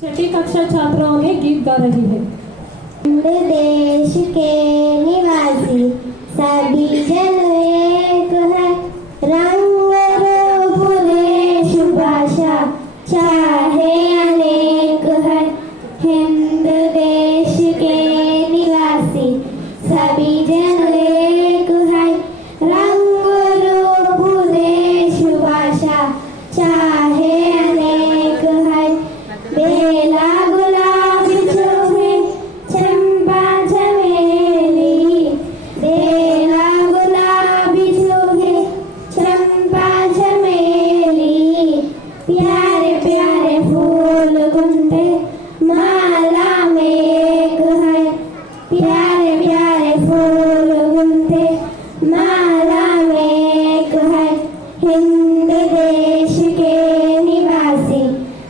छठी कक्षा छात्राओं ने गीत गा रही है। देश के निवासी सभी जन एक है, रंग रूप देश भाषा चाहे अनेक है। हिंद देश के निवासी सभी जन एक है, रंग रूप देश भाषा चाहे अनेक है। बेला गुलाब चूहे चंपा चमेली, बेला गुलाब चूहे चंपा चमेली, प्यारे प्यारे फूल गुंथे माला में एक है, प्यारे प्यारे फूल गुंथे माला में एक है। हिंद देश के निवासी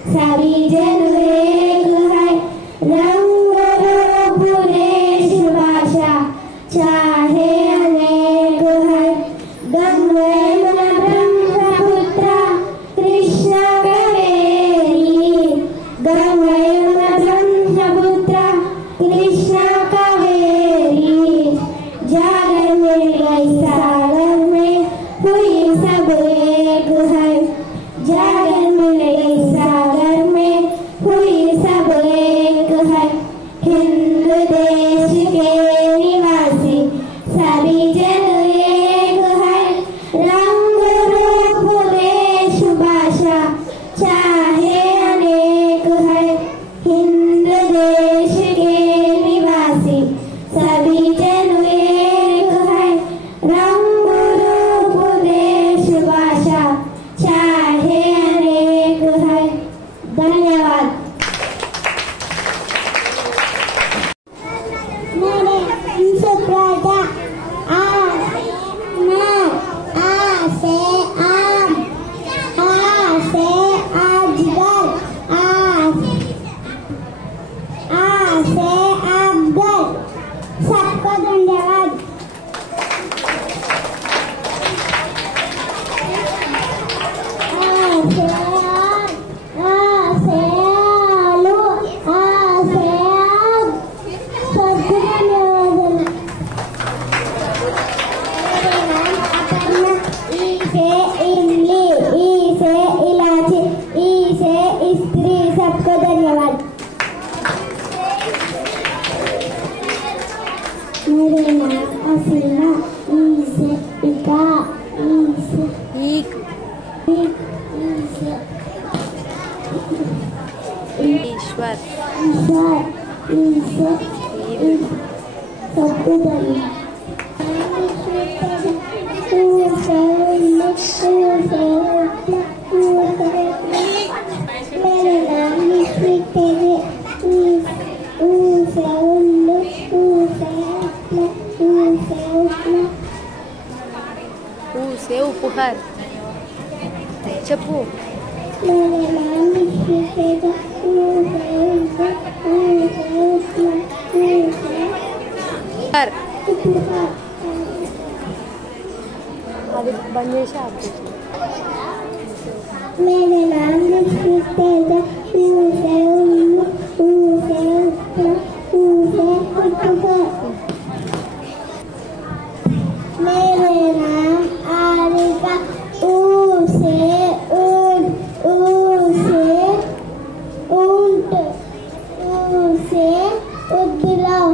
सभी जन एक है, रंग रूप देश भाषा चाहे अनेक है। गंगे यमुना ब्रह्मपुत्र कृष्णा कावेरी, गंगे यमुना ब्रह्मपुत्र कृष्णा कावेरी, जागर मिल गई सागर में हुई सब एक है, जागर मिल गई सागर में हुई सब एक है। हिंद देश के निवासी सभी जन एक है, रंग रूप देश भाषा चाहे अनेक है। हिंद देश के निवासी सभी जन एक है, रंग रूप देश भाषा चाहे अनेक है। धन्यवाद। सबको धन्यवाद। सबको धन्यवाद। मेरे नाम असीना, ई से इका, ई से ईक, ई से ईश्वर, ईश्वर, ई से ईक। सबको धन्यवाद। मेरे नाम से उपहार చెప్పు। मेरे नाम అది బంద్ చేసి ఆపు। मेरे नाम मेरे नाम आरिका, ऊ से ऊंट, ऊ से ऊंट, ऊ से उद्दलाव।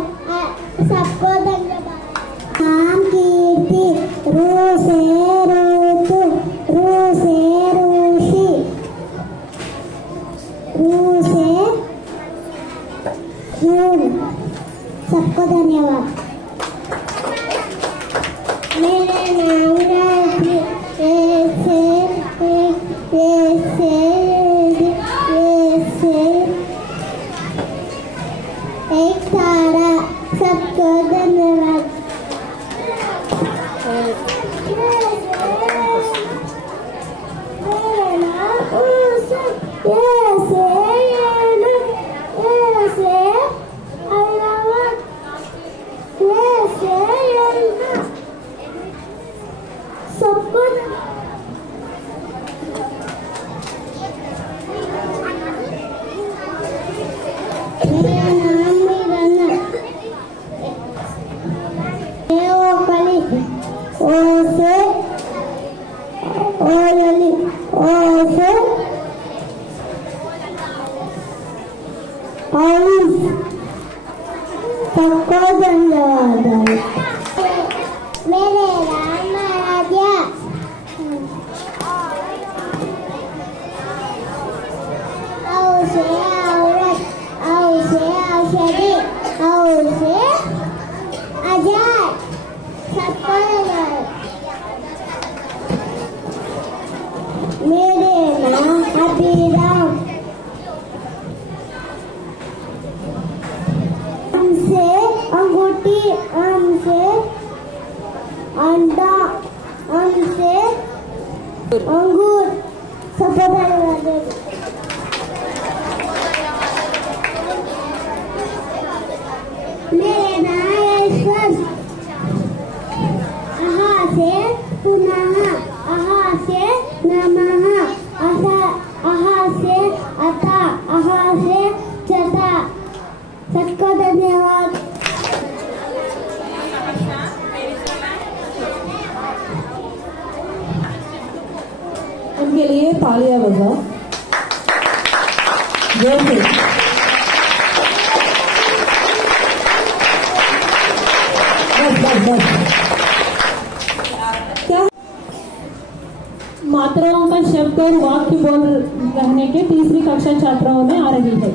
सबको धन्यवाद। नाम कीर्ति, रू से ऋतु, रू से ऋषि, रू से जून। सबको धन्यवाद। मेरे नाम राजी, ऐसे एक तारा। सबको धन्यवाद। मेरा नाम मीराना। ओकली ओसे ओयली ओसे आयुष। सबको धन्यवाद। मेरे राम राजा औसे औरत औसे औषधि औसे आजाद। सबको धन्यवाद। मेरे नाम अभिराम। हमसे अंगूठी हमसे अंडा हमसे अंगूर। सबको धन्यवाद। मेरे नाम अहा से पुनः अहा से नमः अहा से अथा अहा से चता। सबको धन्यवाद। उनके लिए तालियां बजाओ जोर से। बस क्या मात्राओं का शब्द और वाक्य बोल रहने के तीसरी कक्षा छात्राओं में आ रही है।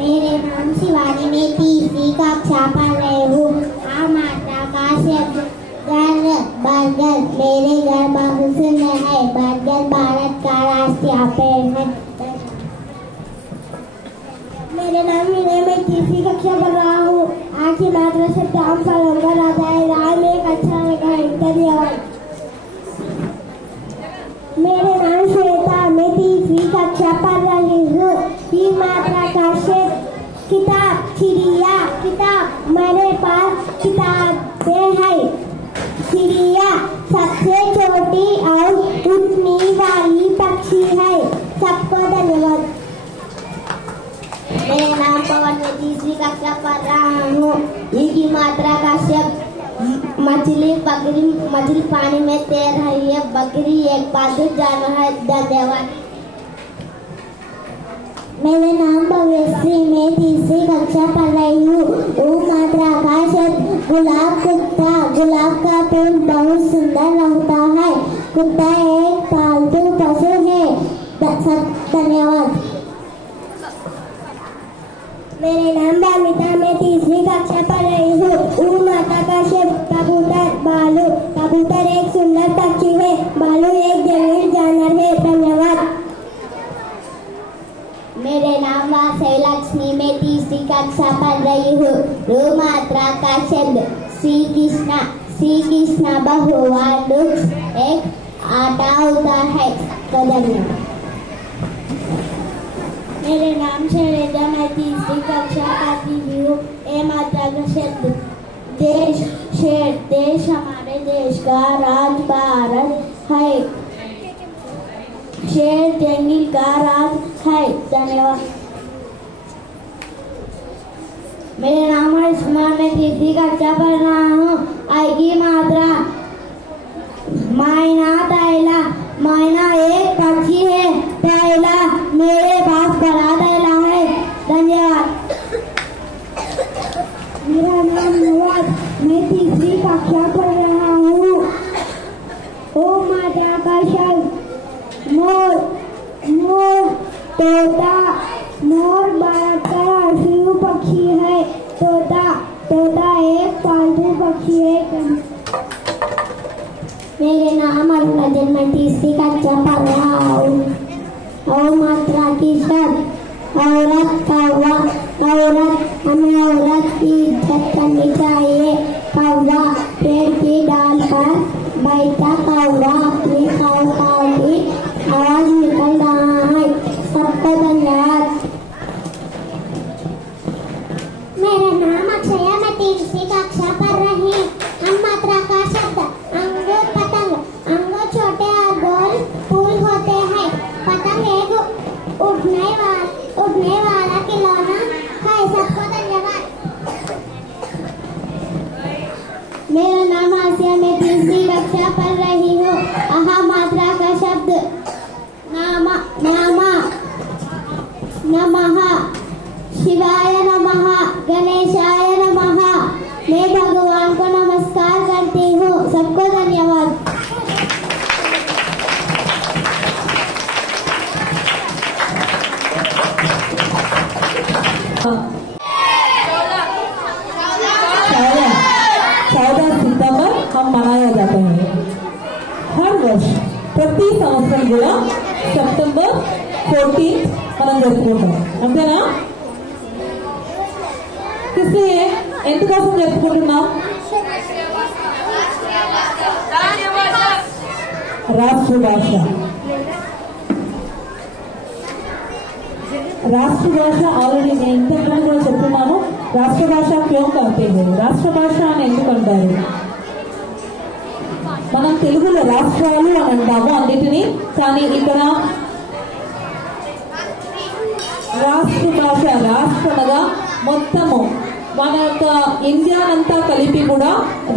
मेरे नाम शिवानी, में तीसरी कक्षा पढ़ रही हूँ। आ माता का शब्द घर बर्गर। मेरे घर बहुत सुंदर है। बर्गर भारत का राष्ट्रीय पेड़ है। मेरे नाम विनय, मैं तीसरी कक्षा पढ़ रहा हूँ। आज की मात्रा शब्द आम फलों राजा है। राम एक अच्छा लगा है। धन्यवाद। मेरे नाम श्वेता, मैं तीसरी कक्षा पढ़ रही हूँ। ये मात्रा का शब्द किताब चिड़िया। किताब मेरे पास किताबें है। चिड़िया सबसे छोटी और उड़ने वाली पक्षी है। सबको धन्यवाद। मेरा नाम पवन, मैं तीसरी कक्षा पढ़ रहा हूँ। इसकी मात्रा का शब्द मछली। बकरी मछली पानी में तैर रही है। बकरी एक पालतू जानवर है। धन्यवाद। मेरा नाम भव्यश्री, मैं तीसरी कक्षा पढ़ रही हूँ। वो मात्रा का शब्द गुलाब। कुत्ता। गुलाब का फूल बहुत सुंदर लगता है। कुत्ता एक पालतू पशु है। धन्यवाद। मेरे नाम बामिता, मैं तीसरी कक्षा पढ़ रही हूँ। ऊ माता का शब्द कबूतर। बालू। कबूतर एक सुंदर पक्षी है। बालू एक जंगली जानवर है। धन्यवाद। मेरे नाम वासवी लक्ष्मी, मैं तीसरी कक्षा पढ़ रही हूँ। रू मात्रा का शब्द श्री कृष्णा। श्री कृष्णा बहुवचन एक आटा होता है। धन्यवाद। मेरे नाम शैलेजा, मैं तीसरी कक्षा पढ़ती हूँ। ए मात्रा का शब्द देश। शेर। देश हमारे देश का राज भारत है। शेर जंगल का राज है। धन्यवाद। मेरा नाम आयुष्मान, मैं तीसरी कक्षा पढ़ रहा हूँ। आई की मात्रा मैना। तैला। मैना एक पक्षी है। तैला मेरे पास बड़ा तैला है। धन्यवाद। मेरा नाम नवाज, मैं तीसरी कक्षा पढ़ रहा हूँ। ओ मात्रा का शब्द मोर। मोर तोता। मोर भारत का राष्ट्रीय पक्षी है। तोता। तोता एक पालतू पक्षी है। मेरे नाम अरुणाचल, मैं तीसरी कक्षा पढ़ रहा हूँ। और मात्रा की शब्द औरत। कौवा। औरत हमें औरत की इज्जत करनी चाहिए। कौवा पेड़ की डाल पर बैठा कौवा अपनी काऊ की आवाज निकल रहा है। सबको धन्यवाद। मेरा नाम अक्षया, मैं तीसरी कक्षा पढ़ रही हूँ। हम मात्रा का शब्द अंगूर। पतंग। अंगूर छोटे और गोल ప్రతి సంవత్సరం కూడా సెప్టెంబర్ 14 మనం జరుపుకుంటాం. అంతేనా? ఎందుకోసం జరుపుకుంటున్నాం? రాష్ట్ర భాష. राष्ट्र भाषा ऑलरेडी मैं इंतकमुंదు కూడా చెప్తున్నాను. రాష్ట్ర భాష క్యూ कहते हैं, రాష్ట్ర భాష అని ఎందుకు అంటారు? మనం తెలుగులో రాష్ట్రాలు అని అంటాము అన్నిటినీ, కానీ ఇక్కడ రాష్ట్ర భాష రాష్ట్రనగా మొత్తము మన యొక్క ఇండియానంతా కలిపి కూడా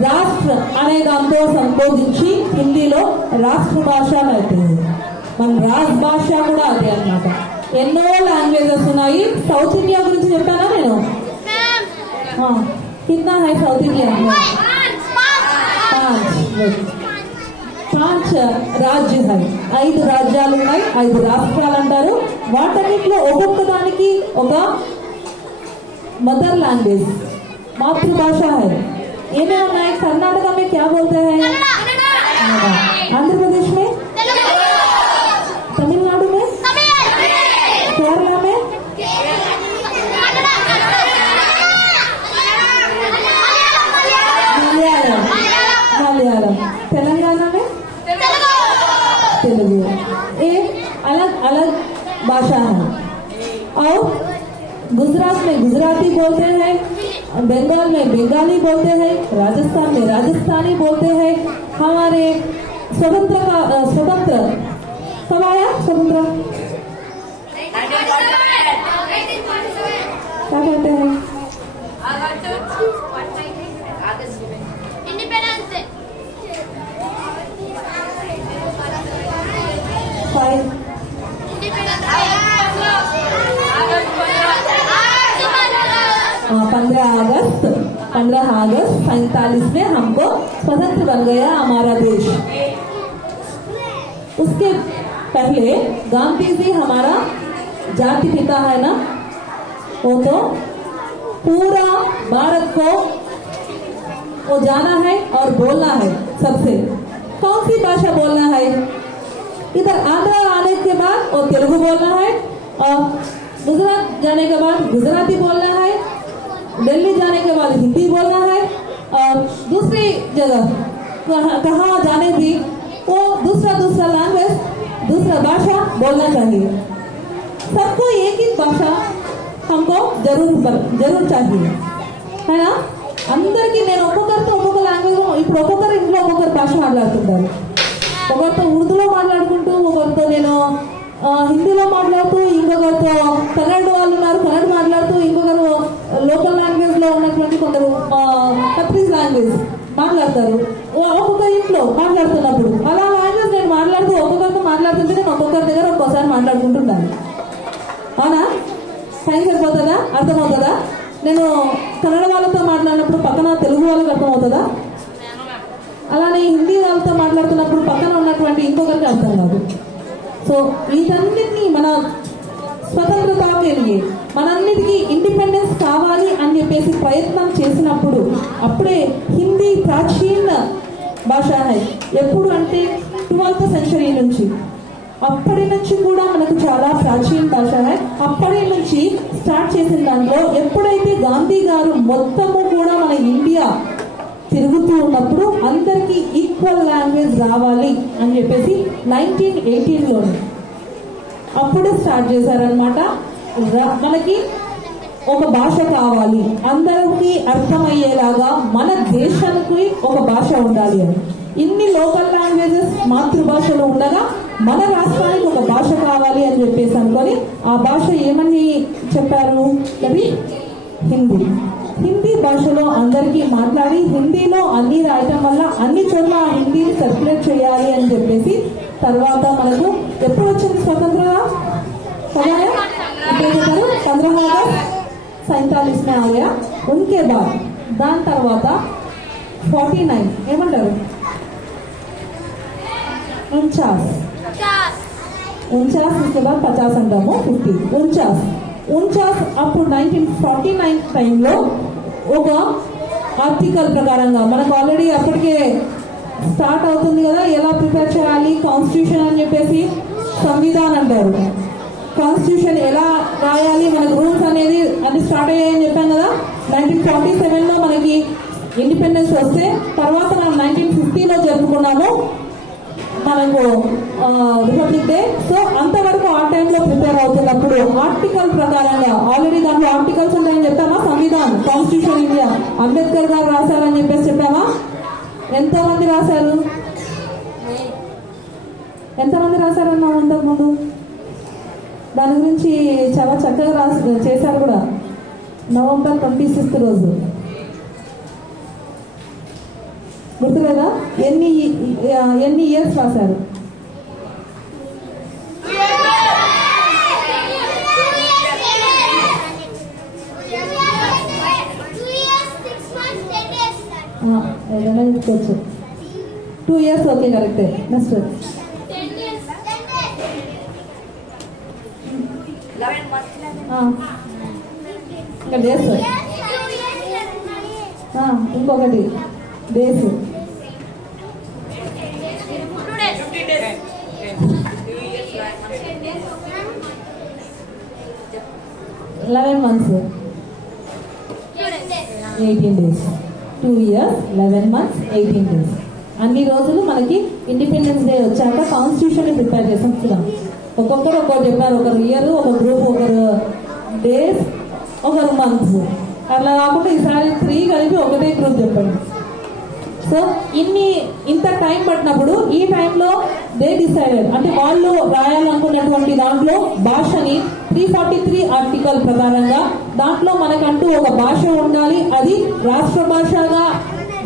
రాష్ట్ర అనే దాంతో సంబోధించి హిందీలో రాష్ట్ర భాష అవుతుంది. మన రాజ్ భాష కూడా అదే అన్నమాట. ఎన్నో లాంగ్వేజెస్ ఉన్నాయి. సౌత్ ఇండియా గురించి చెప్పానా నేను? కిतना है సౌత్ ఇండియా? 5 రాజ్యాలు ఉన్నాయి. 5 రాజ్యాలు ఉన్నాయి, 5 రాష్ట్రాలు అంటారు. వాటన్నిటిలో ఒక్కొక్క దానికి ఒక मदर लैंग्वेज मातृभाषा है. ये ఉన్నాయి. कर्नाटक में क्या बोलते हैं? आंध्र प्रदेश में, तमिलनाडु में, केरला में, मलयालम, तेलंगाना में तेलुगु. ये अलग अलग भाषा है. और गुजरात में गुजराती बोलते हैं, बंगाल में बंगाली बोलते हैं, राजस्थान में राजस्थानी बोलते हैं. हमारे स्वतंत्र कब आया? स्वतंत्र क्या कहते हैं? फाइव 15 अगस्त 47 में हमको स्वतंत्र बन गया हमारा देश. उसके पहले गांधी जी हमारा जाति पिता है ना, वो तो पूरा भारत को वो जाना है और बोलना है. सबसे कौन सी भाषा बोलना है? इधर आंध्र आने के बाद वो तेलुगु बोलना है, और गुजरात जाने के बाद गुजराती बोलना है, दिल्ली जाने के बाद हिंदी बोलना है, और दूसरी जगह कहाँ जाने भी वो दूसरा लैंग्वेज, दूसरा भाषा बोलना चाहिए. सबको एक ही भाषा हमको जरूर चाहिए, है ना? అందరికీ నేను ఒక్కొక్కరితో ఒక్కొక్క లాంగ్వేజ్, ఇప్పుడు ఒక్కొక్కరు ఇంట్లో ఒక్కొక్కరు భాష మాట్లాడుతుంటారు. ఒకరితో ఉర్దూలో మాట్లాడుకుంటూ, ఒకరితో నేను హిందీలో మాట్లాడుతూ, ఇంకొకరితో కన్నడ వాళ్ళు ఉన్నారు కన్నడ మాట్లాడుతూ, ఇంకొకరు లోకల్ లాంగ్వేజ్ లో ఉన్నటువంటి కొందరు కత్రీస్ లాంగ్వేజ్ మాట్లాడతారు. ఒక్కొక్కరి ఇంట్లో మాట్లాడుతున్నప్పుడు అలా లాంగ్వేజ్ నేను మాట్లాడుతూ ఒక్కొక్కరితో మాట్లాడుతుంటే నేను ఒక్కొక్కరి దగ్గర ఒక్కోసారి మాట్లాడుకుంటున్నాను. అవునా? టైం సరిపోతుందా? అర్థమవుతుందా? నేను కన్నడ వాళ్ళతో మాట్లాడినప్పుడు పక్కన తెలుగు వాళ్ళకి అర్థమవుతుందా? అలానే హిందీ వాళ్ళతో మాట్లాడుతున్నప్పుడు పక్కన ఉన్నటువంటి ఇంకొకరికి అర్థం కాదు. సో వీటన్నిటినీ మన స్వతంత్రతకి మనందరికీ ఇండిపెండెన్స్ కావాలి అని చెప్పేసి ప్రయత్నం చేసినప్పుడు అప్పుడే హిందీ ప్రాచీన భాష ఎప్పుడు అంటే 12th సెంచరీ నుంచి, అప్పటి నుంచి కూడా మనకు చాలా ప్రాచీన భాష. అప్పటి నుంచి స్టార్ట్ చేసిన దాంట్లో ఎప్పుడైతే గాంధీ గారు మొత్తము కూడా మన ఇండియా తిరుగుతూ ఉన్నప్పుడు అందరికీ ఈక్వల్ లాంగ్వేజ్ రావాలి అని చెప్పేసి 1918లోనే అప్పుడు స్టార్ట్ చేశారనమాట. మనకి ఒక భాష కావాలి, అందరికీ అర్థమయ్యేలాగా మన దేశానికి ఒక భాష ఉండాలి అని. ఇన్ని లోకల్ లాంగ్వేజెస్ మాతృభాషలో ఉండగా మన రాష్ట్రానికి ఒక భాష కావాలి అని చెప్పేసి అనుకొని ఆ భాష ఏమని చెప్పారు? అది హిందీ. హిందీ భాషలో అందరికీ మాట్లాడి హిందీలో అన్ని రాయటం వల్ల అన్ని చోట్ల ఆ హిందీని సర్క్యులేట్ చేయాలి అని చెప్పేసి తర్వాత మనకు ఎప్పుడు వచ్చింది స్వతంత్ర? 15 अगस्त 47 में आ गया. उनके बाद దాని తర్వాత 49 ఏమంటారు? 49 इसके बाद 50 అంటాము, 50 49 అప్పుడు 1949 టైంలో ఒక ఆర్టికల్ ప్రకారంగా మనకు ఆల్రెడీ అప్పటికే స్టార్ట్ అవుతుంది కదా, ఎలా ప్రిపేర్ చేయాలి కాన్స్టిట్యూషన్ అని చెప్పేసి సంవిధానం అంటారు. కాన్స్టిట్యూషన్ ఎలా రాయాలి, మనకు రూల్స్ అనేది అది స్టార్ట్ అయ్యాయని చెప్పాం కదా. 1947లో మనకి ఇండిపెండెన్స్ వస్తే తర్వాత మనం 1950లో జరుపుకున్నాము మనకు రిపబ్లిక్ డే. సో అంతవరకు ఆ టైంలో ప్రిపేర్ అవుతున్నప్పుడు ఆర్టికల్ ప్రకారంగా ఆల్రెడీ దాంట్లో ఆర్టికల్స్ ఉంటాయని చెప్పామా, సంవిధానం కాన్స్టిట్యూషన్ ఇండియా అంబేద్కర్ గారు రాశారని చెప్పేసి చెప్పామా. ఎంతమంది రాశారు, ఎంతమంది రాశారన్నా అంతకుముందు దాని గురించి చాలా చక్కగా చేశారు కూడా. నవంబర్ 26 రోజు గుర్తులేదా, ఎన్ని ఇయర్స్ రాశారు? ఏదైనా చెప్పుకోవచ్చు. 2 years ఓకే కరెక్టే. Next 11 months. ఇంకా డేస్, ఇంకొకటి days 11 months 18 days. 2 years 11 months 18 days. అన్ని రోజులు మనకి ఇండిపెండెన్స్ డే వచ్చాక కాన్స్టిట్యూషన్ ప్రిపేర్ చేసాం. చూద్దాం, ఒక్కొక్కరు ఒక్కొక్కరు చెప్పారు. ఒకరు ఇయర్, ఒక గ్రూప్, ఒకరు డేస్, ఒకరు మంత్స్. అట్లా కాకుండా ఈసారి 3 కలిపి ఒకటే గ్రూప్ చెప్పండి. సో ఇంత టైం పట్టినప్పుడు ఈ టైంలో దే డిసైడెడ్, అంటే వాళ్ళు రాయాలనుకున్నటువంటి దాంట్లో భాషని 343 ఆర్టికల్ ప్రకారంగా దాంట్లో మనకంటూ ఒక భాష ఉండాలి, అది రాష్ట్ర భాషగా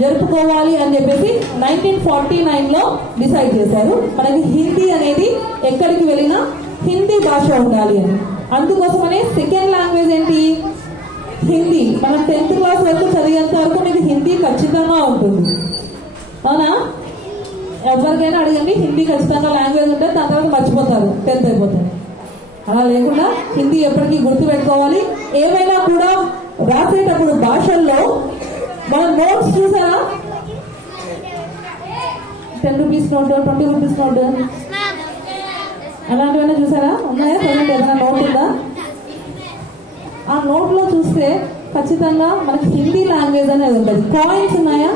జరుపుకోవాలి అని చెప్పేసి 1949లో డిసైడ్ చేశారు. మనకి హిందీ అనేది ఎక్కడికి వెళ్ళినా హిందీ భాష ఉండాలి అని. అందుకోసమనే సెకండ్ లాంగ్వేజ్ ఏంటి, హిందీ. మనం 10th క్లాస్ వరకు చదివేంత వరకు మీకు హిందీ ఖచ్చితంగా ఉంటుంది, అవునా? ఎవరికైనా అడగండి, హిందీ ఖచ్చితంగా లాంగ్వేజ్ ఉంటే దాని తర్వాత మర్చిపోతారు, 10th అయిపోతుంది. అలా లేకుండా హిందీ ఎప్పటికీ గుర్తు పెట్టుకోవాలి. ఏమైనా కూడా రాసేటప్పుడు భాషల్లో మనం నోట్స్ చూసారా, 10 రూపీస్ నోట్, 20 రూపీస్ నోట్, అలాంటివైనా చూసారా? ఉన్నాయా? ప్రజెంట్ ఏదైనా నోట్ ఉందా? ఆ నోట్ లో చూస్తే ఖచ్చితంగా మనకి హిందీ లాంగ్వేజ్ అనేది ఉంటుంది. కాయిన్స్ ఉన్నాయా?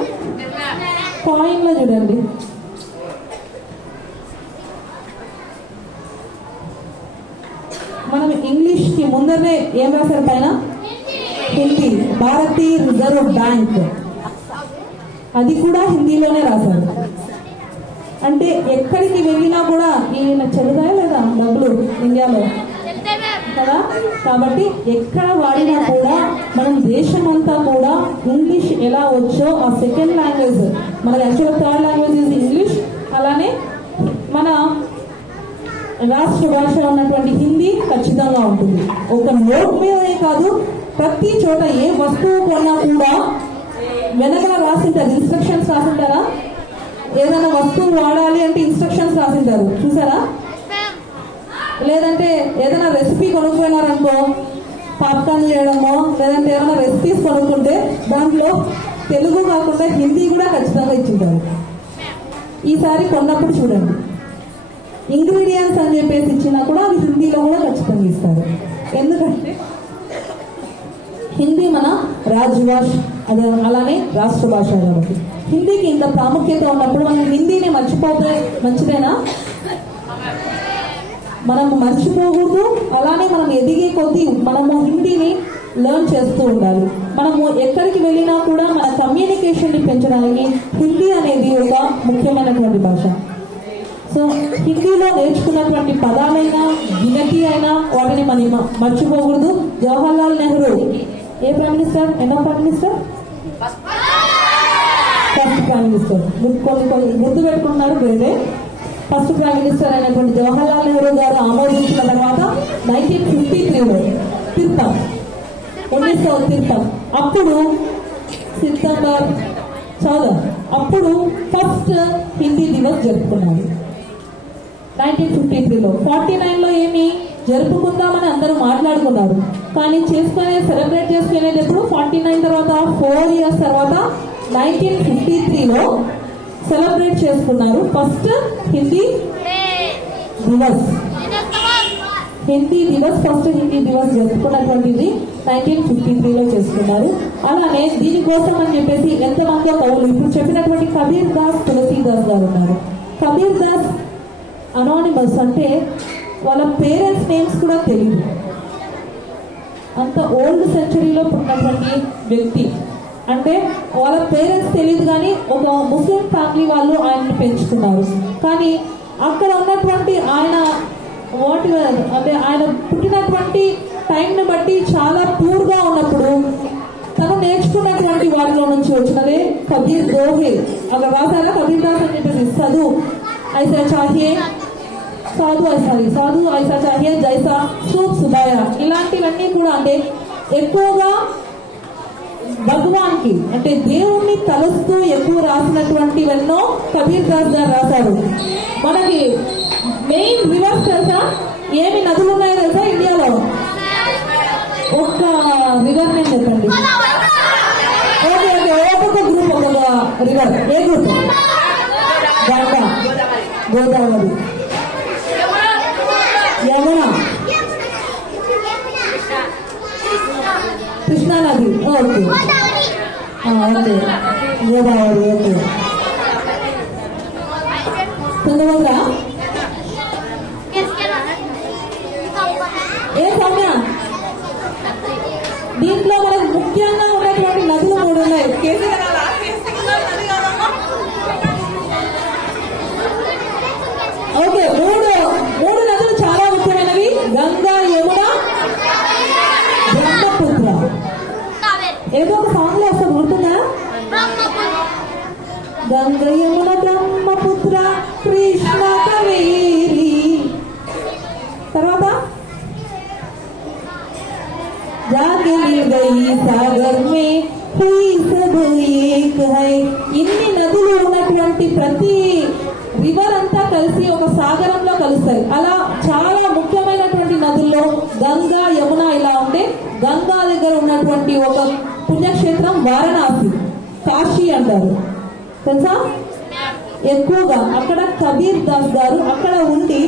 కాయిన్ లో చూడండి, మనం ఇంగ్లీష్ కి ముందరనే ఏం రాశారు పైన, హిందీ. భారతీయ రిజర్వ్ బ్యాంక్, అది కూడా హిందీలోనే రాశారు. అంటే ఎక్కడికి వెళ్ళినా కూడా ఈయన చెల్లుతాయా లేదా డబ్బులు ఇండియాలో కదా. కాబట్టి ఎక్కడ వాడినా కూడా మనం దేశం అంతా కూడా ఇంగ్లీష్ ఎలా వచ్చో ఆ సెకండ్ లాంగ్వేజ్, మన actual third language is English, అలానే మన రాష్ట్ర భాష ఉన్నటువంటి హిందీ ఖచ్చితంగా ఉంటుంది. ఒక నోట్ మీదనే కాదు, ప్రతి చోట ఏ వస్తువు కొన్నా కూడా వెనక రాసింటారు, ఇన్స్ట్రక్షన్స్ రాసింటారా? ఏదైనా వస్తువు వాడాలి అంటే ఇన్స్ట్రక్షన్స్ రాసింటారు, చూసారా? లేదంటే ఏదైనా రెసిపీ కొనుక్కుపోయినారనుకో, పాప్కార్న్ చేయడమో లేదంటే ఏమైనా రెసిపీస్ కొనుక్కుంటే దాంట్లో తెలుగు కాకుండా హిందీ కూడా ఖచ్చితంగా ఇచ్చింటారు. ఈసారి కొన్నప్పుడు చూడండి, ఇంగ్రీడియంట్స్ అని చెప్పేసి ఇచ్చినా కూడా అది హిందీలో కూడా ఖచ్చితంగా ఇస్తారు. ఎందుకంటే హిందీ మన రాజ్యభాష, అదే అలానే రాష్ట్ర భాష కాబట్టి హిందీకి ఇంత ప్రాముఖ్యత ఉన్నప్పుడు మనం హిందీని మర్చిపోతే మంచిదేనా? మనం మర్చిపోకూడదు. అలానే మనం ఎదిగే కొద్దీ మనము హిందీని లెర్న్ చేస్తూ ఉండాలి. మనము ఎక్కడికి వెళ్ళినా కూడా మన కమ్యూనికేషన్ ని పెంచడానికి హిందీ అనేది ఒక ముఖ్యమైనటువంటి భాష. సో హిందీలో నేర్చుకున్నటువంటి పదాలైనా వినతి అయినా వాటిని మనం మర్చిపోకూడదు. జవహర్లాల్ నెహ్రూ ఏ ప్రైమ్ మినిస్టర్, ఎన్నో prime minister? First prime minister. కొన్ని గుర్తు పెట్టుకున్నారు వేరే. ఫస్ట్ ప్రైమ్ మినిస్టర్ అయినటువంటి జవహర్లాల్ నెహ్రూ గారు ఆమోదించిన తర్వాత 1953లో తిరుపతి, 1900 తిరుపతి, అప్పుడు సెప్టెంబర్ 14 అప్పుడు ఫస్ట్ హిందీ దివస్ జరుపుకున్నారు 1953లో. 49లో ఏమి జరుపుకుందామని అందరూ మాట్లాడుకున్నారు, కానీ సెలబ్రేట్ చేసుకునేటప్పుడు 49 తర్వాత 4 years తర్వాత 1953లో సెలబ్రేట్ చేసుకున్నారు. ఫస్ట్ హిందీ దివస్ ఫస్ట్ హిందీ దివస్ జరుపుకున్నటువంటిది 1953లో చేసుకున్నారు. అలానే దీనికోసం అని చెప్పేసి ఎంతమందో కవులు ఇప్పుడు చెప్పినటువంటి కబీర్ దాస్, తులసీదాస్ గారు ఉన్నారు. కబీర్ దాస్ అనానిమస్, అంటే వాళ్ళ పేరెంట్స్ నేమ్స్ కూడా తెలియదు. అంత ఓల్డ్ సెంచరీలో పుట్టినటువంటి వ్యక్తి. అంటే వాళ్ళ పేరెంట్స్ తెలియదు కానీ ఒక ముస్లిం ఫ్యామిలీ వాళ్ళు ఆయన్ని పెంచుకున్నారు. కానీ అక్కడ ఉన్నటువంటి ఆయన అంటే ఆయన పుట్టినటువంటి టైంని బట్టి చాలా పూర్గా ఉన్నప్పుడు తను నేర్చుకున్నటువంటి వాటిలో నుంచి వచ్చినదే కబీర్ దోహే. అక్కడ రాసారా కబీర్ దాస్ అని చెప్పేసి సాధు ఐసా చాహియే జైసా సూప్ సుబాయా, ఇలాంటివన్నీ కూడా అంటే ఎక్కువగా భగవాన్ కి అంటే దేవుణ్ణి తలుస్తూ ఎక్కువ రాసినటువంటివెన్నో కబీర్ దాస్ గారు రాశారు. మనకి మెయిన్ రివర్స్ తెలుసా? ఏమి నదులు ఉన్నాయో తెలుసా ఇండియాలో? ఒక్క రివర్ నేమ్ చెప్పండి. ఒక్కొక్క గ్రూప్ ఒక్కొక్క రివర్. ఏ గ్రూప్? గంగా, గోదావరి, యమున, కృష్ణా నది. Okay okay, Godavari. Okay, Tungabhadra. ఏ సౌమ్య? దీంట్లో మనకు ముఖ్యంగా ఉన్నటువంటి నదులు 3 ఉన్నాయి. ఓకే, మూడు నదులు చాలా ముఖ్యమైనవి. గంగా, యమున, బ్రహ్మపుత్ర. ఏదో ఒక సాంగ్ లో వస్తుంది, గుర్తుందా? గంగ యమున బ్రహ్మపుత్ర కృష్ణ కావేరి. తర్వాత जाके मिल गई सागर में हुई सब एक है. ఇన్ని నదులు ఉన్నటువంటి ప్రతి రివర్ అంతా కలిసి ఒక సాగరంలో కలుస్తాయి. అలా చాలా ముఖ్యమైనటువంటి నదుల్లో గంగా, యమున ఇలా ఉంటే గంగా దగ్గర ఉన్నటువంటి ఒక పుణ్యక్షేత్రం వారణాసి, కాశీ అంటారు తెలుసా? ఎక్కువగా అక్కడ కబీర్ దాస్ గారు అక్కడ ఉండి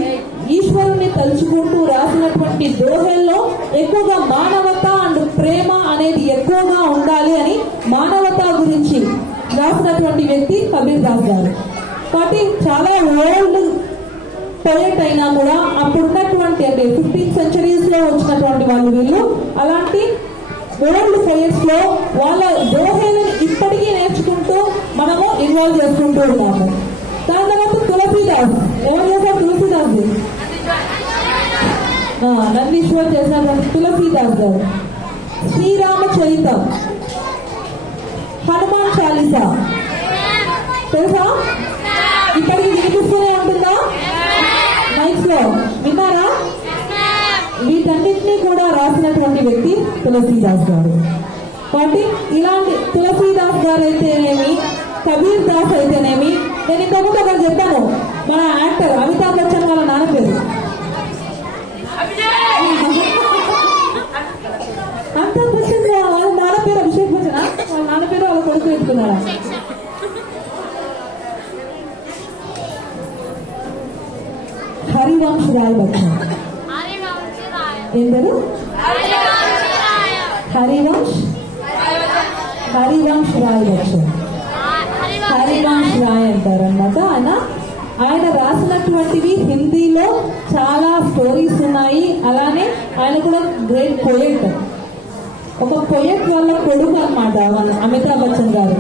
ఈశ్వరుని తలుచుకుంటూ రాసినటువంటి దోహెల్లో ఎక్కువగా మానవత అండ్ ప్రేమ అనేది ఎక్కువగా ఉండాలి అని మానవత గురించి రాసినటువంటి వ్యక్తి కబీర్ దాస్ గారు. కాబట్టి చాలా ఓల్డ్ పోయెట్ అయినా కూడా అప్పుడున్నటువంటి అంటే 15th centuries లో వచ్చినటువంటి వాళ్ళు వీళ్ళు. అలాంటి ఓల్డ్ పోయెట్స్ లో వాళ్ళ దోహేలను ఇప్పటికీ నేర్చుకుంటూ మనము ఇన్వాల్వ్ చేసుకుంటూ ఉన్నాము. దాని తర్వాత తులసీదాస్. ఎవరు చేశారు? తులసీదాస్ నందీశ్వర్ చేసినటువంటి తులసీదాస్ గారు. శ్రీరామచరితం, హనుమాన్ చాలీసా తెలుసా? ఇప్పటికి వినిపిస్తూనే ఉంటుందా మైక్స్ లో? విన్నారా? వీటన్నిటినీ కూడా రాసినటువంటి వ్యక్తి తులసీదాస్ గారు. కాబట్టి ఇలాంటి తులసీదాస్ గారు అయితేనేమి, కబీర్ దాస్ అయితేనేమి, నేను ఇంతకుముందు ఒకరు చెప్పాను, మన యాక్టర్ అమితాబ్ బచ్చన్ వాళ్ళ నాన్న పేరు అమితాబ్ బచ్చన్. వాళ్ళ నాన్న పేరు అభిషేక్ బచ్చన్. వాళ్ళ నాన్న పేరు వాళ్ళ కొడుకు పెట్టుకున్నాడా? హరివంశ్ రాయ్ బచ్చన్. ఏం పేరు? హరివంశ్ రాయ్ బచ్చన్. హరివంశ్ రాయ్ అంటారు అన్నమాట. ఆయన రాసినటువంటివి హిందీలో చాలా స్టోరీస్ ఉన్నాయి. అలానే ఆయన కూడా గ్రేట్ పోయెట్. ఒక పోయెట్ వాళ్ళ కొడుకు అన్నమాట అమితాబ్ బచ్చన్ గారు.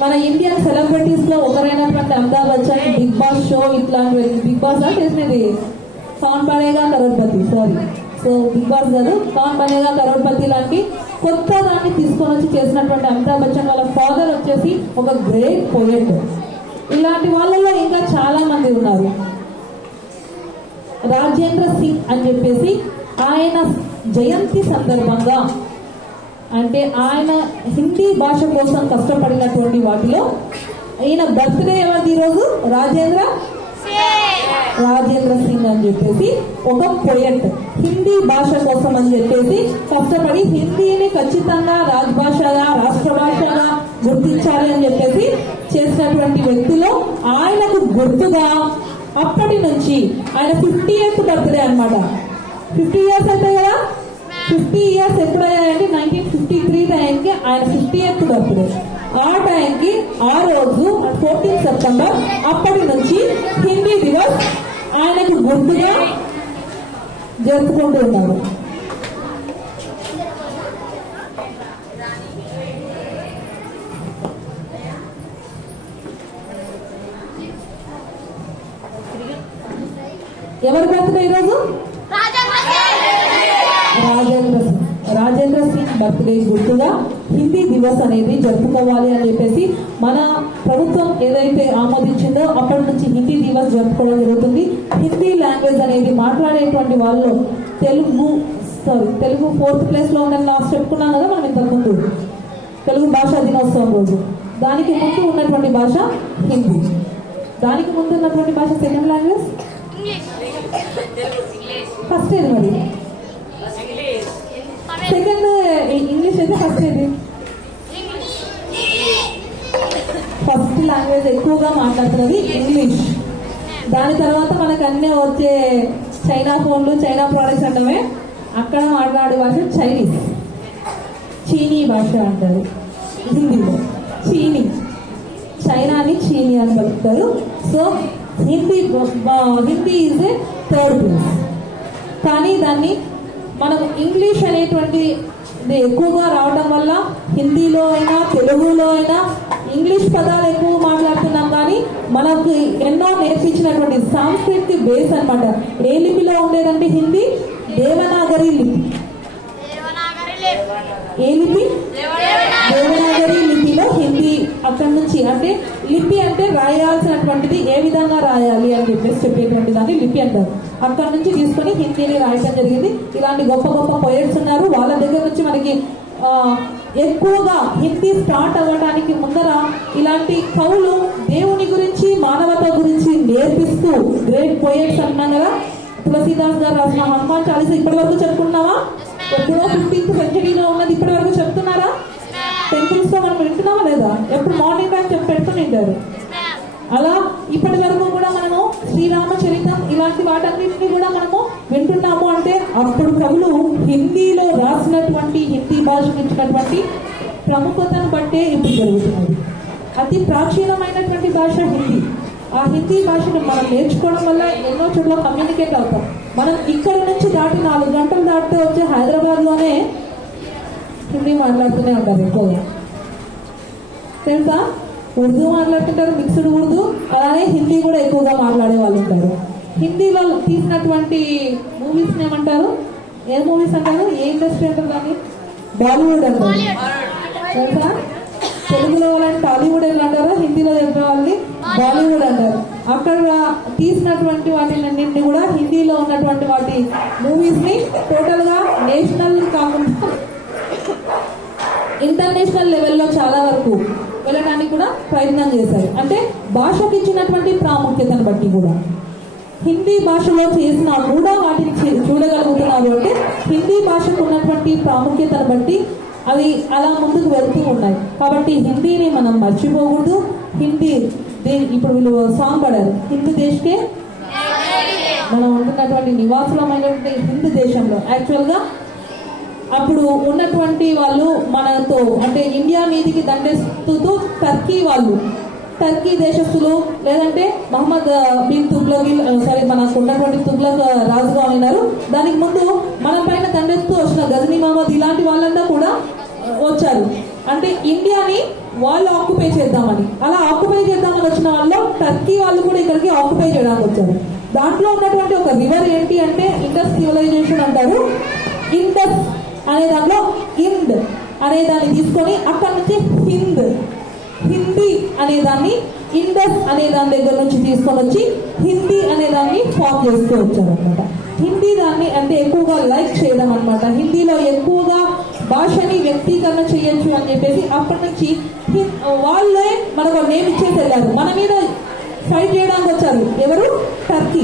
మన ఇండియన్ సెలబ్రిటీస్ లో ఒకరైనటువంటి Amitabh Bachchan Bigg Boss show ఇట్లాంటి బిగ్ బాస్ లో చేసినది Kaun Banega Crorepati. So Bigg Boss కాదు, కౌన్ బనేగా కరోడ్పతి లాంటి కొత్త దాన్ని తీసుకొని వచ్చి చేసినటువంటి అమితాబ్ బచ్చన్ వాళ్ళ ఫాదర్ వచ్చేసి ఒక గ్రేట్ పోయెట్. ఇలాంటి వాళ్ళలో ఇంకా చాలా మంది ఉన్నారు. రాజేంద్ర సింగ్ అని చెప్పేసి ఆయన జయంతి సందర్భంగా అంటే ఆయన హిందీ భాష కోసం కష్టపడినటువంటి వాటిలో ఈయన బర్త్డే ఎవరిది ఈరోజు? రాజేంద్ర సింగ్ అని చెప్పేసి ఒక పోయెట్. హిందీ భాష కోసం అని చెప్పేసి కష్టపడి హిందీని ఖచ్చితంగా రాజ్భాషగా, రాష్ట్ర భాషగా గుర్తించాలి అని చెప్పేసి చేసినటువంటి వ్యక్తులు ఆయనకు గుర్తుగా అప్పటి నుంచి ఆయన 50th బర్త్డే అన్నమాట. 50 years అయితే కదా, 50 years ఎప్పుడయ్యాయంటే 1953 టైంకి ఆయన 50th బర్త్డే. ఆ టైంకి ఆ రోజు 14 సెప్టెంబర్ అప్పటి నుంచి హిందీ దివస్ ఆయనకు గుర్తుగా జరుపుకుంటూ ఉన్నారు. ఎవరి బర్త్డే ఈరోజు? రాజేంద్ర సింగ్ బర్త్డే గుర్తుగా హిందీ దివస్ అనేది జరుపుకోవాలి అని చెప్పేసి మన ప్రభుత్వం ఏదైతే ఆమోదించిందో అప్పటి నుంచి హిందీ దివస్ జరుపుకోవడం జరుగుతుంది. హిందీ లాంగ్వేజ్ అనేది మాట్లాడేటువంటి వాళ్ళు తెలుగు 4th place లో ఉందని చెప్పుకున్నాం కదా మనం ఇంతకుముందు, తెలుగు భాషా దినోత్సవం రోజు. దానికి ముందు ఉన్నటువంటి భాష హిందీ, దానికి ముందు ఉన్నటువంటి భాష సెకండ్ లాంగ్వేజ్ ఫస్ట్ ఏది మరి? సెకండ్ ఇంగ్లీష్ అయితే ఫస్ట్ ఏది? ఫస్ట్ లాంగ్వేజ్ ఎక్కువగా మాట్లాడుతున్నది ఇంగ్లీష్. దాని తర్వాత మనకు అన్నీ వచ్చే చైనా ఫోన్లు, చైనా ప్రోడక్ట్స్ అంటమే. అక్కడ మాట్లాడే భాష చైనీస్, చీనీ భాష అంటారు హిందీలో. చీనీ, చైనాని చీనీ అని పలుకుతారు. So Hindi is a 3rd place. కానీ దాన్ని మనం ఇంగ్లీష్ అనేటువంటి ఎక్కువగా రావడం వల్ల హిందీలో అయినా తెలుగులో అయినా ఇంగ్లీష్ పదాలు ఎక్కువ మాట్లాడుతున్నాం. కానీ మనకు ఎన్నో నేర్పించినటువంటి సాంస్కృతిక బేస్ అన్నమాట. ఏ లిపిలో ఉండేదంటే హిందీ దేవనాగరి లిపి. ఏ లిపి? దేవనాగరి లిపిలో హిందీ. అక్కడి నుంచి అంటే లిపి అంటే రాయాల్సినటువంటిది ఏ విధంగా రాయాలి అని చెప్పేసి చెప్పేటువంటి దాన్ని లిపి అంటారు. అక్కడి నుంచి తీసుకొని హిందీని రాయటం జరిగింది. ఇలాంటి గొప్ప గొప్ప పోయట్స్ ఉన్నారు. వాళ్ళ దగ్గర నుంచి మనకి ఎక్కువగా హిందీ స్టార్ట్ అవ్వడానికి ముందర ఇలాంటి కవులు దేవుని గురించి, మానవత గురించి నేర్పిస్తూ గ్రేట్ పోయట్స్ అంటున్నాం కదా. తులసీదాస్ గారు రాసిన హనుమాన్ చాలీసా ఇప్పటి వరకు చెప్పుకున్నావా? ఎప్పుడో 15th centuryలో ఉన్నది ఇప్పటి వరకు చెప్తున్నారా? టెంపుల్స్ లో మనం వింటున్నామా లేదా? ఎప్పుడు మార్నింగ్ టైం పెడుతుంటారు. అలా ఇప్పటి వరకు కూడా మనము శ్రీరామచరితం ఇలాంటి వాటన్నింటినీ కూడా మనము వింటున్నాము. అంటే అప్పుడు కవులు హిందీలో రాసినటువంటి, హిందీ భాషకు ఇచ్చినటువంటి ప్రముఖతను బట్టే ఇప్పుడు జరుగుతున్నది. అతి ప్రాచీనమైనటువంటి భాష హిందీ. ఆ హిందీ భాషను మనం నేర్చుకోవడం వల్ల ఎన్నో చోట్ల కమ్యూనికేట్ అవుతాం. మనం ఇక్కడి నుంచి దాటి 4 గంటలు దాటితే వచ్చే హైదరాబాద్ లోనే హిందీ మాట్లాడుతూనే ఉంటారు ఎక్కువగా. తెలుసా? ఉర్దూ మాట్లాడుతుంటారు, మిక్స్డ్ ఉర్దూ. అలానే హిందీ కూడా ఎక్కువగా మాట్లాడే వాళ్ళు ఉంటారు. హిందీలో తీసినటువంటి మూవీస్ ఏమంటారు? ఏ మూవీస్ అంటారు? ఏ ఇండస్ట్రీ అంటారు దాన్ని? బాలీవుడ్ అంటారు. తెలుసా? తెలుగులో వాళ్ళని టాలీవుడ్ ఎలా అంటారు, హిందీలో చెప్పే వాళ్ళని బాలీవుడ్ అంటారు. అక్కడ తీసినటువంటి వాటినన్నింటినీ కూడా హిందీలో ఉన్నటువంటి వాటి మూవీస్ ని టోటల్ గా నేషనల్ కాకుండా ఇంటర్నేషనల్ లెవెల్లో చాలా వరకు వెళ్ళడానికి కూడా ప్రయత్నం చేశారు. అంటే భాషకు ఇచ్చినటువంటి ప్రాముఖ్యతను బట్టి కూడా హిందీ భాషలో చేసినా కూడా వాటిని చూడగలుగుతున్నారు. అంటే హిందీ భాషకు ఉన్నటువంటి ప్రాముఖ్యతను బట్టి అవి అలా ముందుకు వెళ్తూ ఉన్నాయి. కాబట్టి హిందీని మనం మర్చిపోకూడదు. హిందీ ఇప్పుడు వీళ్ళు సాంగ్ పడారు, హిందీ దేశకే మనం ఉంటున్నటువంటి నివాసులమైనటువంటి హిందూ దేశంలో యాక్చువల్ గా అప్పుడు ఉన్నటువంటి వాళ్ళు మనతో అంటే ఇండియా మీదికి దండెస్తూ టర్కీ వాళ్ళు, టర్కీ దేశస్తులు లేదంటే మహమ్మద్ బిన్ తుగ్లక్ మనకు ఉన్నటువంటి తుగ్లక్ రాజుగా ఉన్నారు. దానికి ముందు మన పైన దండెస్తూ వచ్చిన గజనీ మహమ్మద్ ఇలాంటి వాళ్ళంతా కూడా వచ్చారు. అంటే ఇండియాని వాళ్ళు ఆక్యుపై చేద్దామని, అలా ఆక్యుపై చేద్దామని వచ్చిన వాళ్ళు టర్కీ వాళ్ళు కూడా ఇక్కడికి ఆక్యుపై చేయడానికి వచ్చారు. దాంట్లో ఉన్నటువంటి ఒక రివర్ ఏంటి అంటే ఇండస్ సివిలైజేషన్ అంటారు. ఇండస్ అనే దాంట్లో ఇండ్ అనే దాన్ని తీసుకొని అక్కడి నుంచి హిందీ అనే దాన్ని ఇండస్ అనే దాని దగ్గర నుంచి తీసుకొని వచ్చి హిందీ అనే దాన్ని ఫామ్ చేస్తూ వచ్చారు అనమాట. హిందీ దాన్ని అంటే ఎక్కువగా లైక్ చేయడం అనమాట. హిందీలో ఎక్కువగా భాషని వ్యక్తీకరణ చేయొచ్చు అని చెప్పేసి అప్పటి నుంచి వాళ్ళే మనకు నేమ్ ఇచ్చేసి వెళ్ళారు. మన మీద ఫైట్ చేయడానికి వచ్చారు. ఎవరు? టర్కీ.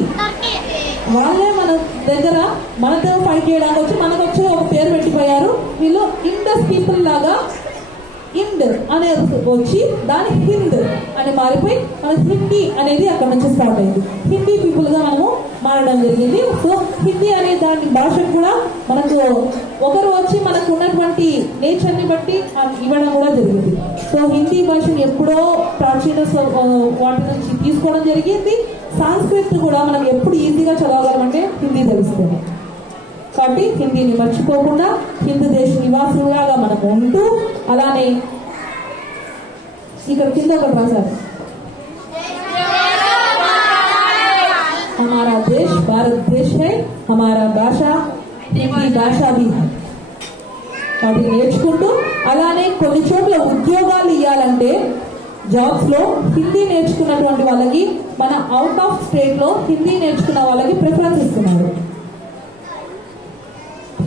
వాళ్ళే మన దగ్గర మనతో ఫైట్ చేయడానికి వచ్చి మనకు వచ్చి ఒక పేరు పెట్టిపోయారు. వీళ్ళు ఇండస్ పీపుల్ లాగా ఇండ్ అనేది వచ్చి దాని హింద్ అని మారిపోయి మన హిందీ అనేది అక్కడ నుంచి స్టార్ట్ అయింది. హిందీ పీపుల్ గా మనము మారడం జరిగింది. సో హిందీ అనే దాని భాష కూడా మనకు ఒకరు వచ్చి మనకు ఉన్నటువంటి నేచర్ ని బట్టి ఇవ్వడం కూడా జరిగింది. సో హిందీ భాషను ఎప్పుడో ప్రాచీన వాటి నుంచి తీసుకోవడం జరిగింది. సంస్కృత్ కూడా మనం ఎప్పుడు ఈజీగా చదవగలమంటే హిందీ తెలుస్తుంది. కాబట్టి హిందీని మర్చిపోకుండా హిందూ దేశ నివాసులాగా మనం ఉంటూ, అలానే ఇక్కడ కింద ఒకటి రాశారు, हमारा देश भारत देश है, हमारा भाषा हिंदी भाषा भी है. వాటిని నేర్చుకుంటూ అలానే కొన్ని చోట్ల ఉద్యోగాలు ఇవ్వాలంటే జాబ్స్ లో హిందీ నేర్చుకున్నటువంటి వాళ్ళకి మన అవుట్ ఆఫ్ స్టేట్ లో హిందీ నేర్చుకున్న వాళ్ళకి ప్రిఫరెన్స్ ఇస్తున్నారు.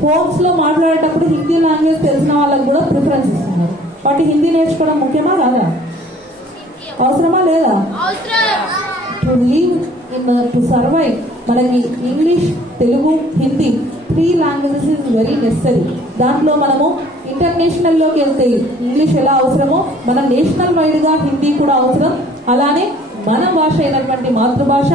ఫోన్స్ లో మాట్లాడేటప్పుడు హిందీ లాంగ్వేజ్ తెలిసిన వాళ్ళకి కూడా ప్రిఫరెన్స్ ఇస్తున్నారు. వాటి హిందీ నేర్చుకోవడం ముఖ్యమా కాదా? అవసరమా లేదా? టు లివ్ టు సర్వైవ్ మనకి English, Telugu, Hindi 3 languages is very necessary. దాంట్లో మనము ఇంటర్నేషనల్ లోకి వెళ్తే ఇంగ్లీష్ ఎలా అవసరమో మన నేషనల్ వైడ్ గా హిందీ కూడా అవసరం. అలానే మన భాష అయినటువంటి మాతృభాష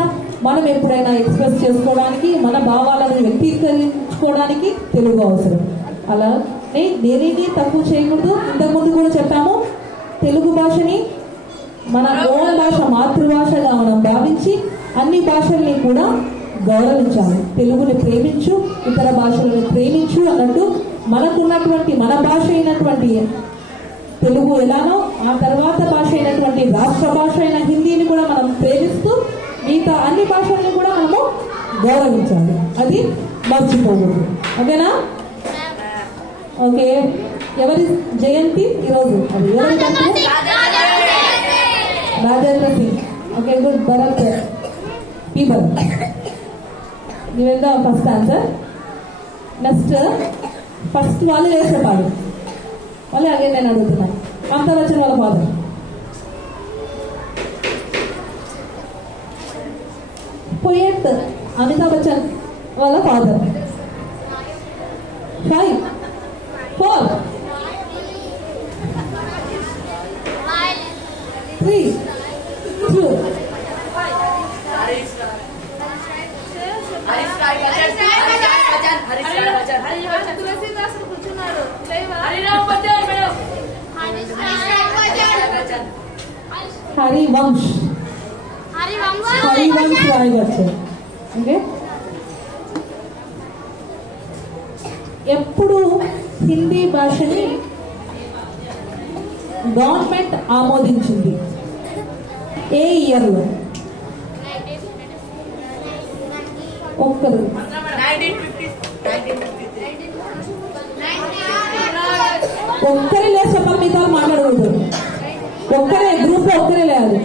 మనం ఎప్పుడైనా ఎక్స్ప్రెస్ చేసుకోవడానికి, మన భావాలను వ్యక్తీకరించుకోవడానికి తెలుగు అవసరం. అలానే దేనిని తక్కువ చేయకూడదు. ఇంతకుముందు కూడా చెప్పాము, తెలుగు భాషని మన ఓన్ భాష మాతృభాషగా మనం భావించి అన్ని భాషల్ని కూడా గౌరవించాలి. తెలుగుని ప్రేమించు, ఇతర భాషలను ప్రేమించు అన్నట్టు మనకున్నటువంటి మన భాష అయినటువంటి తెలుగు ఎలానో ఆ తర్వాత భాష అయినటువంటి రాష్ట్ర భాష అయిన హిందీని కూడా మనం ప్రేమిస్తూ మిగతా అన్ని భాషల్ని కూడా మనము గౌరవించాలి. అది మర్చిపోకూడదు. ఓకేనా? ఓకే. ఎవరి జయంతి ఈరోజు? అది ఎవరి కంటే రాజేంద్ర సింగ్. Okay, good. భరత్ పీబల్. Given the first answer. Next first వాళ్ళు వేసే పాడు మళ్ళీ అగే నేను అడుగుతున్నాను. అమితాబ్ బచ్చన్ వాళ్ళ ఫాదర్. పోయెట్ అమితాబ్ బచ్చన్ వాళ్ళ ఫాదర్. 5 4 3 2 హరివంశ్ రాయ్ బచ్చన్. ఓకే. ఎప్పుడు హిందీ భాషని గవర్నమెంట్ ఆమోదించింది? ఏ ఇయర్లో? ఒక్కరు ఒక్కరే లేదు చెప్పాలి, మిగతా మాట్లాడకూడదు. ఒక్కరే గ్రూప్ లో ఒక్కరే లేదు.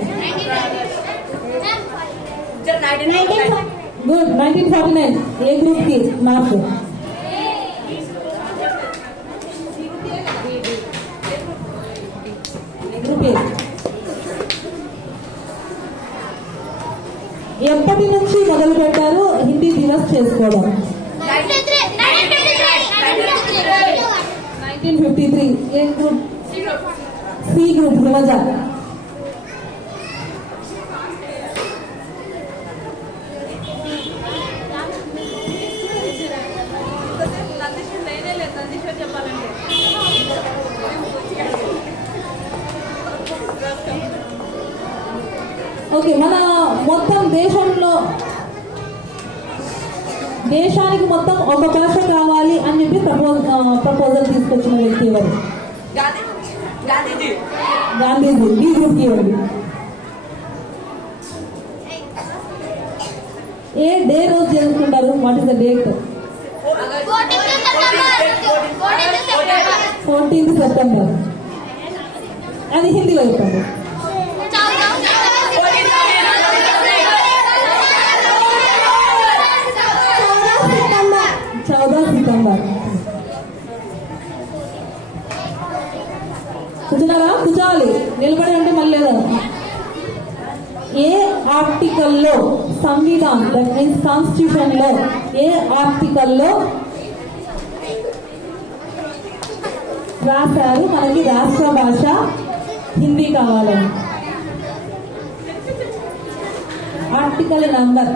గుడ్. 1949 ఏ గ్రూప్ కి మార్క్? Group A. ఎప్పటి నుంచి మొదలు పెట్టారు హిందీ దివస్ చేసుకోవడం? 1953. A group? C group. మజా. ఓకే. మన మొత్తం దేశానికి మొత్తం ఒక భాష కావాలి అని చెప్పి ప్రపోజల్ తీసుకొచ్చిన వ్యక్తి ఎవరు? గాంధీజీ. బి గ్రూప్ ఇవ్వండి. ఏ డే రోజు జరుపుకుంటారు? What is the date? 14th September. అది హిందీలో చెప్పండి. 14 सितंबर. కూర్చున్నారా? కూర్చోవాలి. నిలబడి అంటే మళ్ళీ ఏ ఆర్టికల్లో సంవిధాన్ దట్ మీన్స్ కాన్స్టిట్యూషన్ లో ఏ ఆర్టికల్లో రాశారు మనకి రాష్ట్ర భాష హిందీ కావాలని. ఆర్టికల్ నంబర్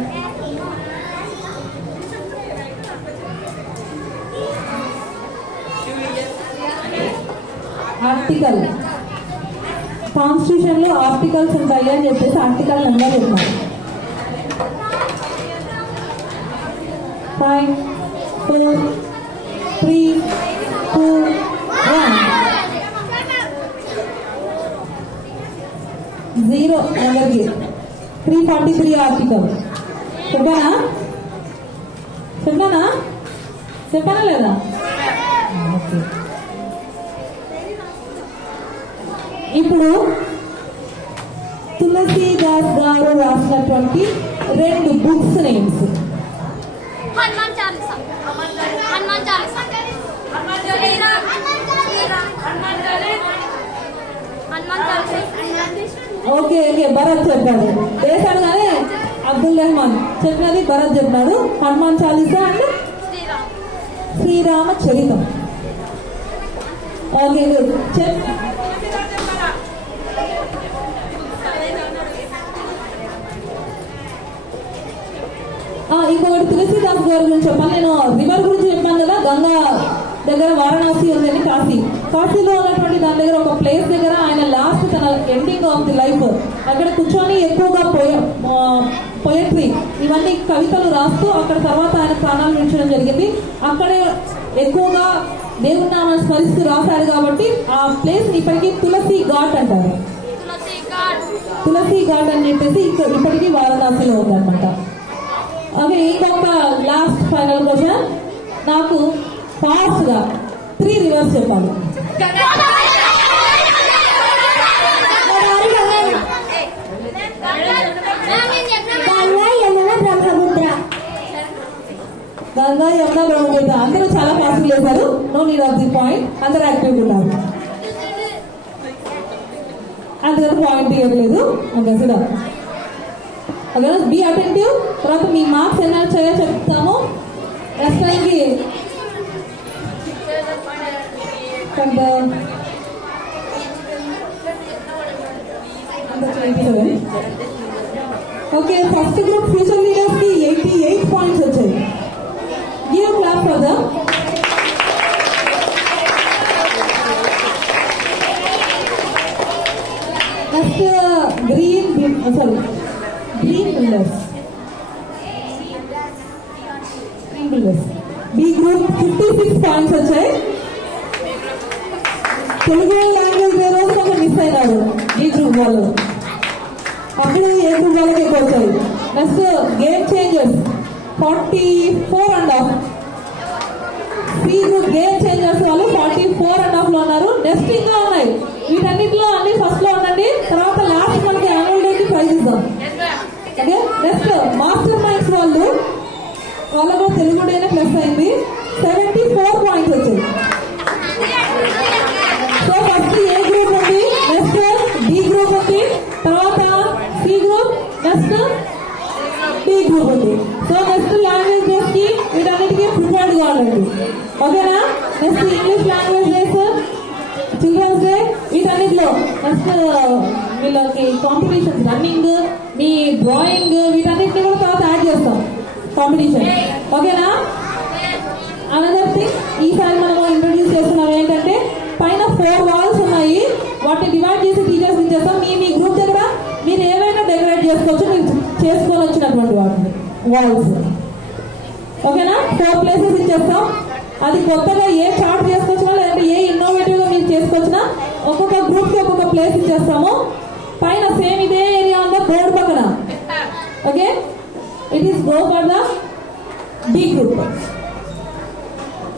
ఆర్టికల్ కాన్స్టిట్యూషన్ లో ఆర్టికల్స్ ఉంటాయి అని చెప్పేసి ఆర్టికల్ నెంబర్ చెప్పారు. 5, 4, 3, 2, 1. 0 నెంబర్కి 343 ఆర్టికల్. చెప్పానా లేదా? ఇప్పుడు తులసీదాస్ గారు రాసినటువంటి 2 books names. Hanuman Chalisa, Hanuman Chalisa, Hanuman Chalisa, okay okay Bharat చెప్పాడు, వేశాడు కానీ అబ్దుల్ రెహమాన్ చెప్పినది భరత్ చెప్పినాడు. హనుమాన్ చాలీసా అంటే శ్రీరామ చరితం. ఓకే ఇంకొకటి తులసీదాస్ గారి గురించి చెప్పాను. నేను రివర్ గురించి చెప్పాను కదా, గంగా దగ్గర వారణాసి ఉందని, కాశీలో ఉన్నటువంటి దాని దగ్గర ఒక ప్లేస్ దగ్గర ఆయన లాస్ట్ తన ఎండింగ్ ఆఫ్ ది లైఫ్ అక్కడ కూర్చొని ఎక్కువగా పొయట్రీ ఇవన్నీ కవితలు రాస్తూ అక్కడ తర్వాత ఆయన ప్రాణాలు విడిచడం జరిగింది. అక్కడే ఎక్కువగా దేవుని నామాన్ని స్మరిస్తూ రాశారు కాబట్టి ఆ ప్లేస్ ఇప్పటికీ తులసి ఘాట్ అంటారు. తులసి ఘాట్ అని చెప్పేసి ఇప్పటికీ వారణాసిలో ఉందన్నమాట. ఓకే, ఇంకొక లాస్ట్ ఫైనల్ క్వశ్చన్. నాకు ఫాస్ట్ గా 3 రివర్స్ చెప్పాలి. గంగా యమున బ్రహ్మపుత్ర. అందరూ చాలా ఫాస్ట్ చేశారు. No need of the point. అందరూ యాక్టివ్ ఉన్నారు. అందరూ పాయింట్ ఇవ్వలేదు. Okay Sudha, okay be attentive. తర్వాత మీ మార్క్స్ ఎన్న చేయ చెప్తాము. నెక్స్ట్ టైంకి okay, first group future leaders కి 88 పాయింట్స్ వచ్చాయి. Give clap for them. Next green builders B group 56 points వచ్చాయి. తెలుగు లాంగ్వేజ్ రోజు కొంచెం మిస్ అయినారు ఈ గ్రూప్ వాళ్ళు. అప్పుడు ఏ గ్రూప్ వాళ్ళకి ఎక్కువ వచ్చాయి. Next game changers 44.5. C group game changers వాళ్ళు 44.5 లో ఉన్నారు. నెక్స్ట్ ఇంకా ఉన్నాయి. వీటన్నిటిలో అన్ని ఫస్ట్ లో ఉండండి. తర్వాత లాస్ట్ మనకి యాన్యువల్ డే కి ప్రైజ్ ఇద్దాం. ఓకే, నెక్స్ట్ మాస్టర్ మైండ్స్ వాళ్ళకు తెలుగు డేనే ప్లస్ అయింది. 74 పాయింట్స్ వచ్చాయి. సో ఫస్ట్ ఏ గ్రూప్ ఉంది, నెక్స్ట్ డి గ్రూప్ ఉంది, తర్వాత C group, next D group ఉంది. సో నెక్స్ట్ లాంగ్వేజ్ డేస్ కి వీటన్నిటికీ ప్రిపేర్డ్ కావాలండి. ఓకేనా? Next English language days, children's day, వీటన్నిటిలో నెక్స్ట్ వీళ్ళకి కాంపిటీషన్, రన్నింగ్, మీ డ్రాయింగ్, వీటన్నిటిని కూడా తర్వాత యాడ్ చేస్తాం కాంపిటీషన్. ఓకేనా? అనదర్ థింగ్, ఈసారి మనం ఇంట్రొడ్యూస్ చేస్తున్నాం ఏంటంటే పైన 4 వాల్స్ ఉన్నాయి. వాటిని డివైడ్ చేసి టీచర్స్ ఇచ్చేస్తాం. మీ గ్రూప్ దగ్గర మీరు ఏమైనా డెకరేట్ చేసుకోవచ్చు, మీరు చేసుకొని వచ్చినటువంటి వాటిని వాల్స్. ఓకేనా? 4 ప్లేసెస్ ఇచ్చేస్తాం. అది కొత్తగా ఏ చార్ట్ చేసుకొచ్చినా లేదంటే ఏ ఇన్నోవేటివ్ గా మీరు చేసుకొచ్చినా ఒక్కొక్క గ్రూప్ కి ఒక్కొక్క ప్లేస్ ఇచ్చేస్తాము. పైన సేమ్ ఇదే ఏరియా ఉందా బోర్డు పక్కన. Okay, it is go for the B group.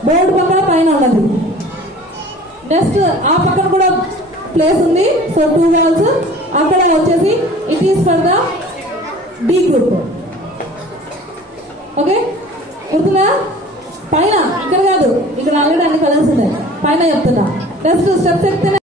Board పక్కన పైన ఉన్నది. నెక్స్ట్ ఆ పక్కన కూడా ప్లేస్ ఉంది. సో 2 వాల్స్ అక్కడ వచ్చేసి it is for the D group. Okay, గుర్తుందా? పైన ఇక్కడ కాదు, ఇక్కడ ఆల్రెడీ అన్ని కలర్స్ ఉన్నాయి. పైన చెప్తున్నా. నెక్స్ట్ స్టెప్స్ ఎక్కితే